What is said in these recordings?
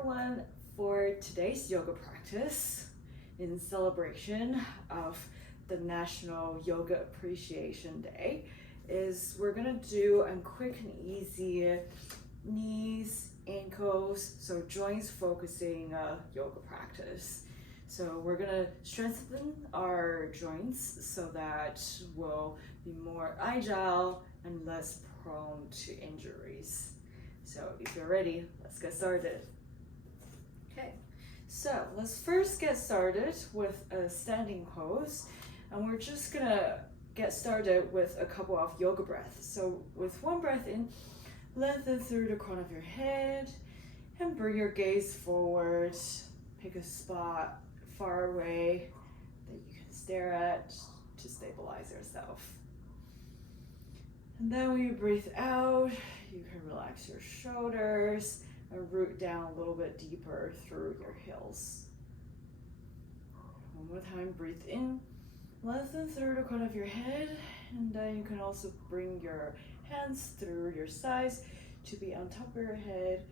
everyone. For today's yoga practice, in celebration of the National Yoga Appreciation Day, we're gonna do a quick and easy knees, ankles, so joints focusing yoga practice. So we're gonna strengthen our joints so that we'll be more agile and less prone to injuries. So if you're ready, let's get started. Okay, so let's first get started with a standing pose, and we're just gonna get started with a couple of yoga breaths. So with one breath in, lengthen through the crown of your head and bring your gaze forward. Pick a spot far away that you can stare at to stabilize yourself. And then when you breathe out, you can relax your shoulders and root down a little bit deeper through your heels. One more time, breathe in, lengthen through the crown of your head, and then you can also bring your hands through your sides to be on top of your head,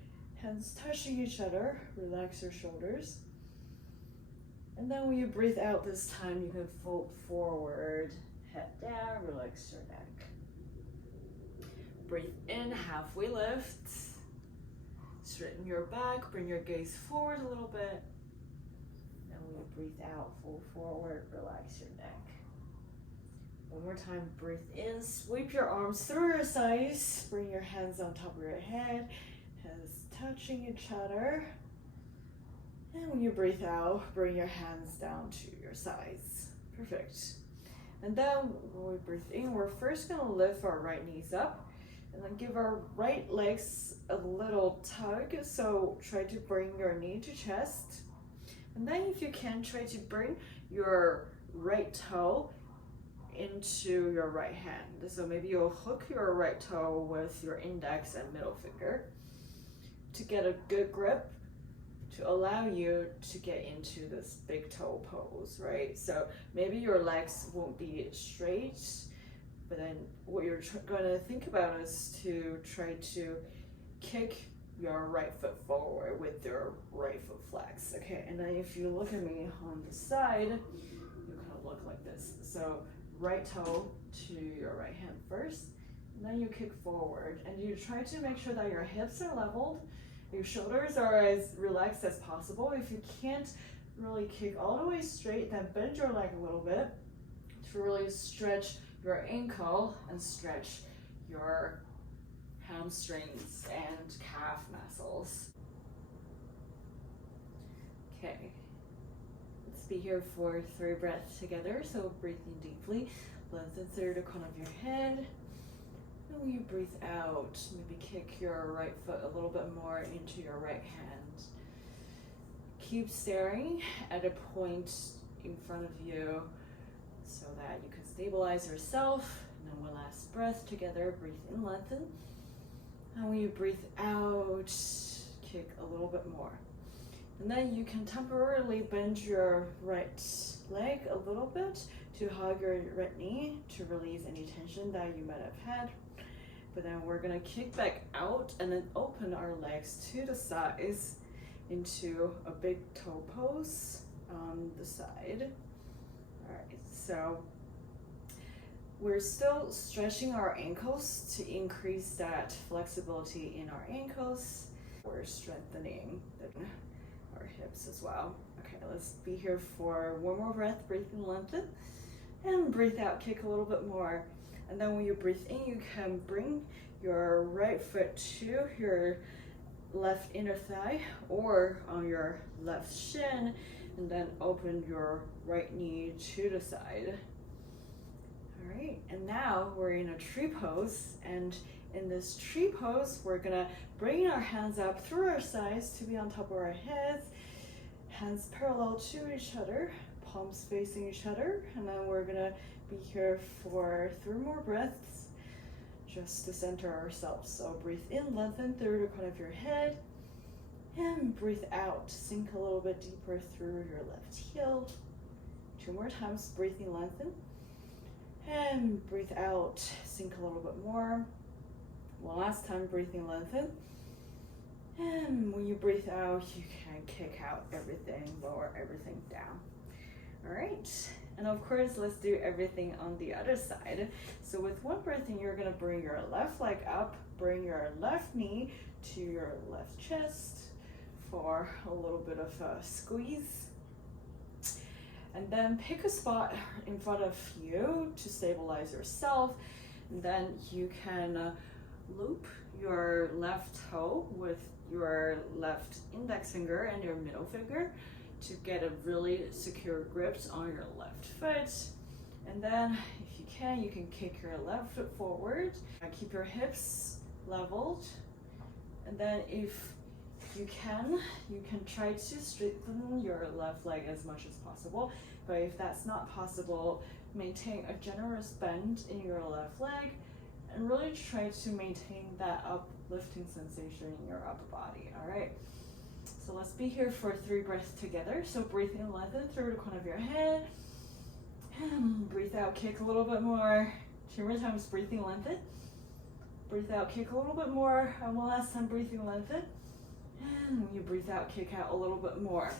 hands touching each other, relax your shoulders. And then when you breathe out this time, you can fold forward, head down, relax your neck. Breathe in, halfway lift. Straighten your back, bring your gaze forward a little bit. And when you breathe out, fold forward, relax your neck. One more time, breathe in, sweep your arms through your sides, bring your hands on top of your head, hands touching each other. And when you breathe out, bring your hands down to your sides. Perfect. And then when we breathe in, we're first gonna lift our right knees up and then give our right legs a little tug. So try to bring your knee to chest. And then if you can, try to bring your right toe into your right hand. So maybe you'll hook your right toe with your index and middle finger to get a good grip to allow you to get into this big toe pose, right? So maybe your legs won't be straight, but then what you're gonna think about is to try to kick your right foot forward with your right foot flex, okay? And then if you look at me on the side, you kind of look like this. So right toe to your right hand first, and then you kick forward, and you try to make sure that your hips are leveled, your shoulders are as relaxed as possible. If you can't really kick all the way straight, then bend your leg a little bit to really stretch your ankle and stretch your hamstrings and calf muscles. Okay, let's be here for 3 breaths together. So breathing deeply, lengthen through the crown of your head. And when you breathe out, maybe kick your right foot a little bit more into your right hand. Keep staring at a point in front of you so that you can stabilize yourself. And then one last breath together, breathe in, lengthen. And when you breathe out, kick a little bit more. And then you can temporarily bend your right leg a little bit to hug your right knee to release any tension that you might have had. But then we're gonna kick back out and then open our legs to the sides into a big toe pose on the side. All right, so we're still stretching our ankles to increase that flexibility in our ankles. We're strengthening our hips as well. Okay, let's be here for one more breath. Breathe in, lengthen, and breathe out, kick a little bit more. And then when you breathe in, you can bring your right foot to your left inner thigh or on your left shin, and then open your right knee to the side. All right, and now we're in a tree pose, and in this tree pose, we're gonna bring our hands up through our sides to be on top of our heads, hands parallel to each other, palms facing each other, and then we're gonna be here for 3 more breaths just to center ourselves. So breathe in, lengthen through the crown of your head, and breathe out, sink a little bit deeper through your left heel. 2 more times, breathe in, lengthen, and breathe out, sink a little bit more. One last time, breathe in, lengthen, And when you breathe out, you can kick out everything, lower everything down. All right. And of course, let's do everything on the other side. So with one breath in, you're gonna bring your left leg up, bring your left knee to your left chest for a little bit of a squeeze. And then pick a spot in front of you to stabilize yourself. And then you can loop your left toe with your left index finger and your middle finger to get a really secure grip on your left foot. And then if you can kick your left foot forward. Keep your hips leveled. And then if you can try to straighten your left leg as much as possible. But if that's not possible, maintain a generous bend in your left leg and really try to maintain that uplifting sensation in your upper body, all right? So let's be here for 3 breaths together. So breathe in, lengthen through the corner of your head. And breathe out, kick a little bit more. 2 more times, breathing, lengthen. Breathe out, kick a little bit more. And one last time, breathing, lengthen. And when you breathe out, kick out a little bit more.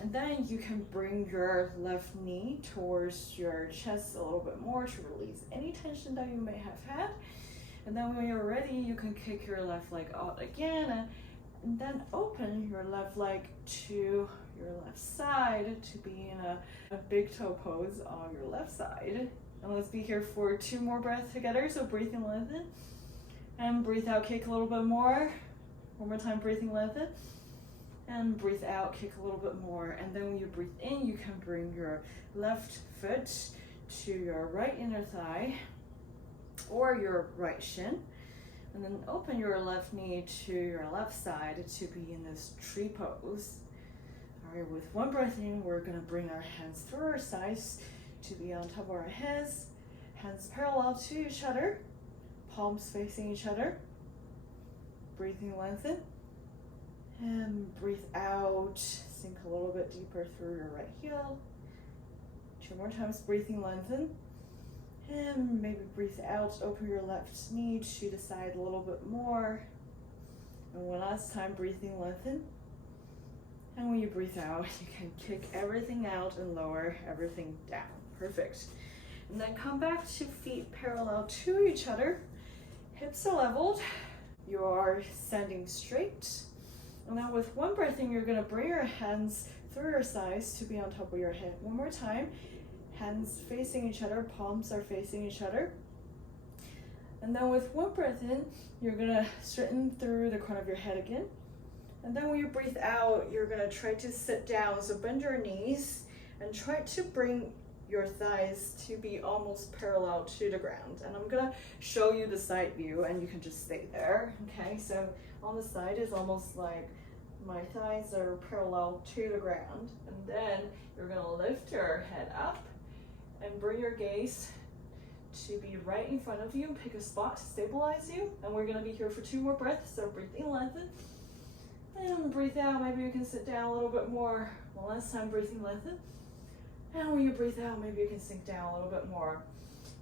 And then you can bring your left knee towards your chest a little bit more to release any tension that you may have had. And then when you're ready, you can kick your left leg out again and then open your left leg to your left side to be in a big toe pose on your left side. And let's be here for 2 more breaths together. So breathing, lengthen. And breathe out, kick a little bit more. One more time, breathing, lengthen. And breathe out, kick a little bit more. And then when you breathe in, you can bring your left foot to your right inner thigh or your right shin. And then open your left knee to your left side to be in this tree pose. All right, with one breath in, we're gonna bring our hands through our sides to be on top of our heads. Hands parallel to each other, palms facing each other. Breathing, lengthen. And breathe out, sink a little bit deeper through your right heel. 2 more times, breathing, lengthen. And maybe breathe out, open your left knee to the side a little bit more. And one last time, breathing, lengthen. And when you breathe out, you can kick everything out and lower everything down. Perfect. And then come back to feet parallel to each other. Hips are leveled. You are standing straight. And then with one breath in, you're gonna bring your hands through your sides to be on top of your head. One more time. Hands facing each other, palms are facing each other. And then with one breath in, you're gonna straighten through the corner of your head again. And then when you breathe out, you're gonna try to sit down. So bend your knees and try to bring your thighs to be almost parallel to the ground. And I'm gonna show you the side view and you can just stay there, okay? So on the side is almost like my thighs are parallel to the ground. And then you're gonna lift your head up and bring your gaze to be right in front of you. Pick a spot to stabilize you. And we're gonna be here for 2 more breaths. So breathe in, lengthen. And breathe out, maybe you can sit down a little bit more. One last time, breathing, lengthen. And when you breathe out, maybe you can sink down a little bit more.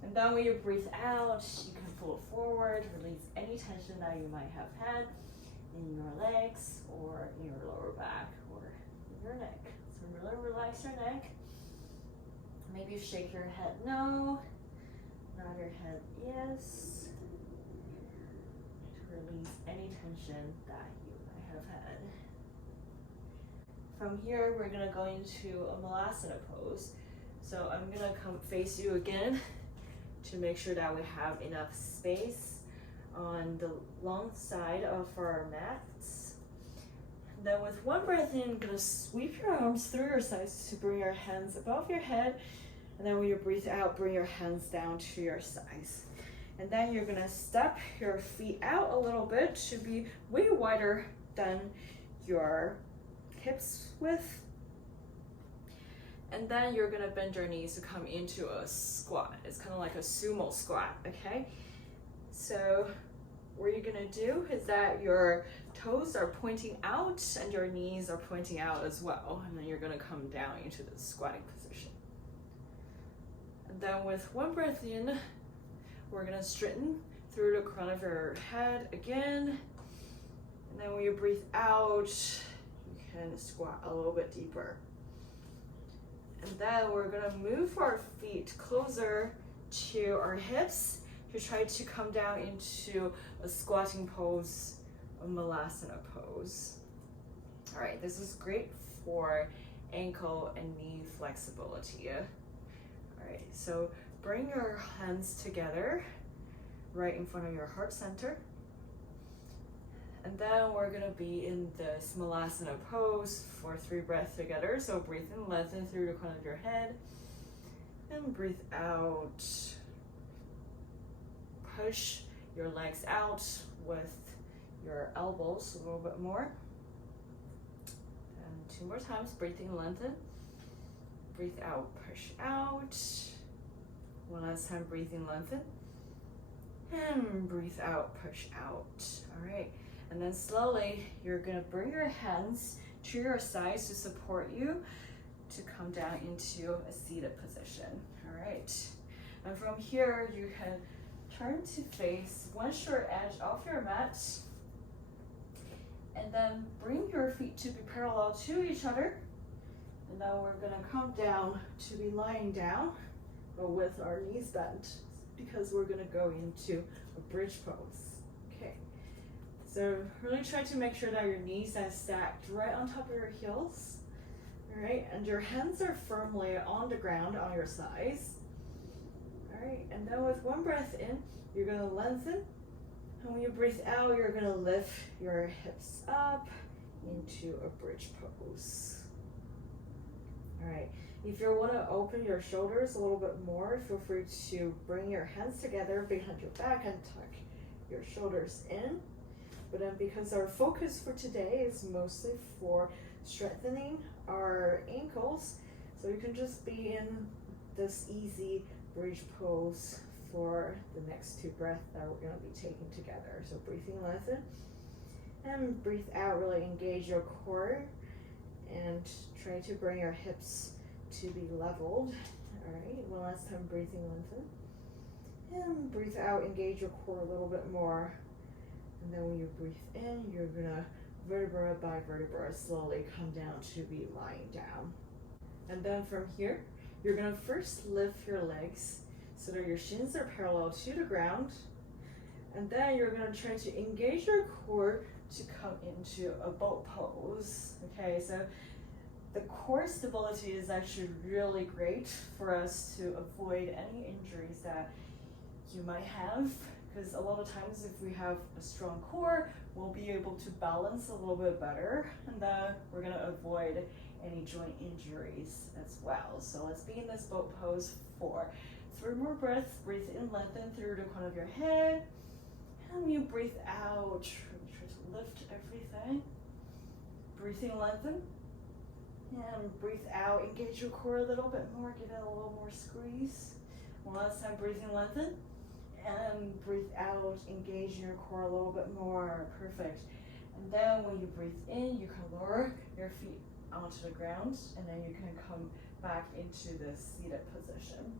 And then when you breathe out, you can pull it forward, release any tension that you might have had in your legs or in your lower back or in your neck. So really relax your neck. Maybe you shake your head no, nod your head yes, to release any tension that you might have had. From here, we're gonna go into a Malasana pose. So I'm gonna come face you again to make sure that we have enough space on the long side of our mats. Then with one breath in, I'm gonna sweep your arms through your sides to bring your hands above your head. And then when you breathe out, bring your hands down to your sides. And then you're gonna step your feet out a little bit to be way wider than your hips width. And then you're gonna bend your knees to come into a squat. It's kind of like a sumo squat, okay? So what you're gonna do is that your toes are pointing out and your knees are pointing out as well. And then you're gonna come down into the squatting position. And then with one breath in, we're gonna straighten through the crown of your head again. And then when you breathe out, you can squat a little bit deeper. And then we're gonna move our feet closer to our hips to try to come down into a squatting pose, a Malasana pose. All right, this is great for ankle and knee flexibility. All right, so bring your hands together right in front of your heart center. And then we're gonna be in this Malasana pose for 3 breaths together. So breathe in, lengthen through the crown of your head. And breathe out. Push your legs out with your elbows a little bit more. And 2 more times, breathe in, lengthen. Breathe out, push out. One last time, breathe in, lengthen. And breathe out, push out. All right. And then slowly, you're gonna bring your hands to your sides to support you to come down into a seated position. All right. And from here, you can turn to face one short edge off your mat. And then bring your feet to be parallel to each other. And then we're gonna come down to be lying down, but with our knees bent, because we're gonna go into a bridge pose. Okay. So really try to make sure that your knees are stacked right on top of your heels. All right, and your hands are firmly on the ground on your sides. All right, and then with one breath in, you're gonna lengthen. And when you breathe out, you're gonna lift your hips up into a bridge pose. All right, if you wanna open your shoulders a little bit more, feel free to bring your hands together behind your back and tuck your shoulders in. But then because our focus for today is mostly for strengthening our ankles, so you can just be in this easy bridge pose for the next 2 breaths that we're gonna be taking together. So breathing, lengthen, and breathe out, really engage your core and try to bring your hips to be leveled. All right, one last time, breathing, lengthen, and breathe out, engage your core a little bit more. And then when you breathe in, you're gonna vertebra by vertebra slowly come down to be lying down. And then from here, you're gonna first lift your legs so that your shins are parallel to the ground. And then you're gonna try to engage your core to come into a boat pose. Okay, so the core stability is actually really great for us to avoid any injuries that you might have. Because a lot of times if we have a strong core, we'll be able to balance a little bit better, and then we're gonna avoid any joint injuries as well. So let's be in this boat pose for 3 more breaths. Breathe in, lengthen through the crown of your head. And when you breathe out, try to lift everything. Breathing, lengthen. And breathe out, engage your core a little bit more, give it a little more squeeze. One last time, breathing, lengthen. And breathe out, engage your core a little bit more. Perfect. And then when you breathe in, you can lower your feet onto the ground, and then you can come back into the seated position.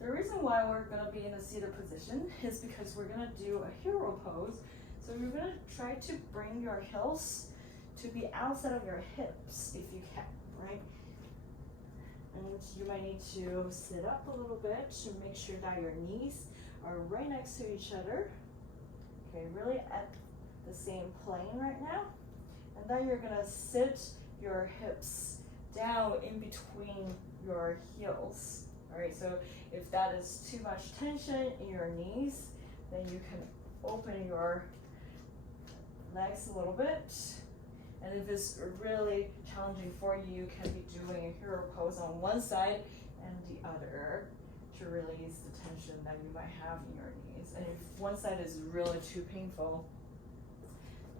The reason why we're gonna be in a seated position is because we're gonna do a hero pose. So you're gonna try to bring your heels to be outside of your hips if you can, right? And you might need to sit up a little bit to make sure that your knees are right next to each other. Okay, really at the same plane right now. And then you're gonna sit your hips down in between your heels. All right, so if that is too much tension in your knees, then you can open your legs a little bit. And if it's really challenging for you, you can be doing a hero pose on one side and the other to release the tension that you might have in your knees. And if one side is really too painful,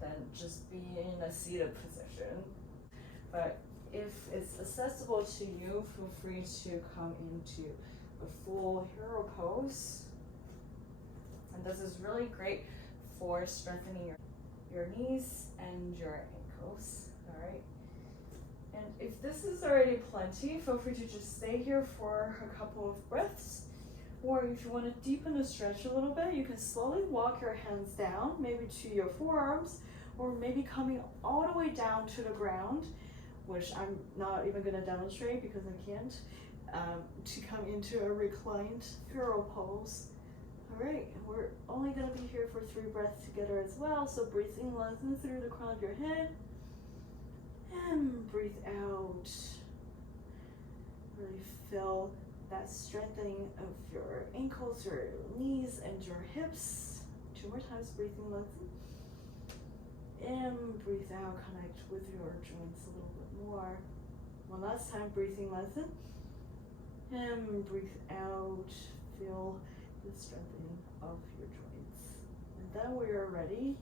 then just be in a seated position. But if it's accessible to you, feel free to come into a full hero pose. And this is really great for strengthening your knees and your ankles. All right. And if this is already plenty, feel free to just stay here for a couple of breaths. Or if you want to deepen the stretch a little bit, you can slowly walk your hands down, maybe to your forearms, or maybe coming all the way down to the ground, which I'm not even going to demonstrate because I can't, to come into a reclined feral pose. All right, we're only going to be here for 3 breaths together as well. So breathe in, lengthen through the crown of your head, and breathe out. Really feel that strengthening of your ankles, your knees, and your hips. 2 more times, breathe in, lengthen. And breathe out, connect with your joints a little bit more. One last time, breathe in, lengthen. And breathe out, feel the strengthening of your joints. And then when you're ready,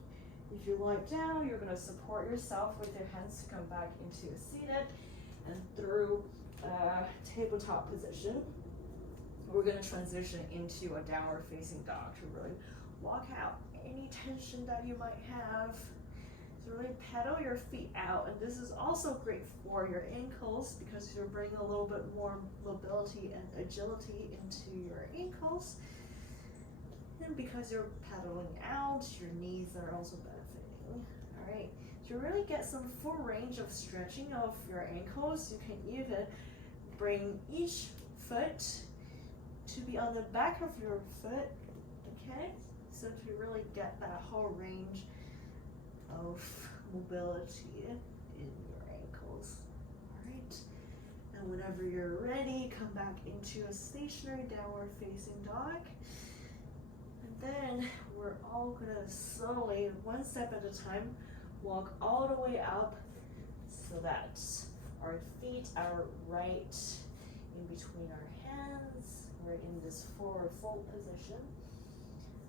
if you lie down, you're gonna support yourself with your hands to come back into a seated and through tabletop position. We're going to transition into a downward facing dog to really walk out any tension that you might have. So really pedal your feet out, and this is also great for your ankles because you're bringing a little bit more mobility and agility into your ankles. And because you're pedaling out, your knees are also benefiting. All right, to really get some full range of stretching of your ankles, you can even bring each foot to be on the back of your foot, okay? So to really get that whole range of mobility in your ankles, all right? And whenever you're ready, come back into a stationary downward facing dog. And then we're all gonna slowly, 1 step at a time, walk all the way up so that our feet are right in between our hands. We're in this forward fold position.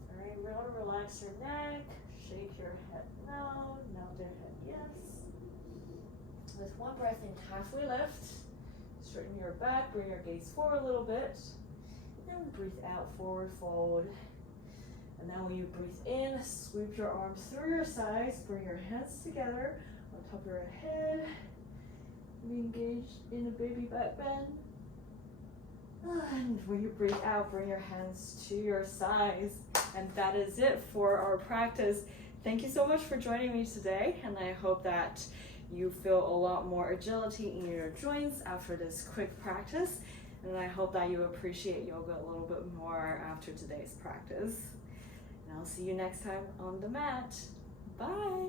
All right, we're gonna relax your neck, shake your head no, nod your head yes. With 1 breath in, halfway lift, straighten your back, bring your gaze forward a little bit, and breathe out, forward fold. And then when you breathe in, sweep your arms through your sides, bring your hands together on top of your head. Be engaged in a baby back bend. And when you breathe out, bring your hands to your sides. And that is it for our practice. Thank you so much for joining me today, and I hope that you feel a lot more agility in your joints after this quick practice. And I hope that you appreciate yoga a little bit more after today's practice. And I'll see you next time on the mat. Bye.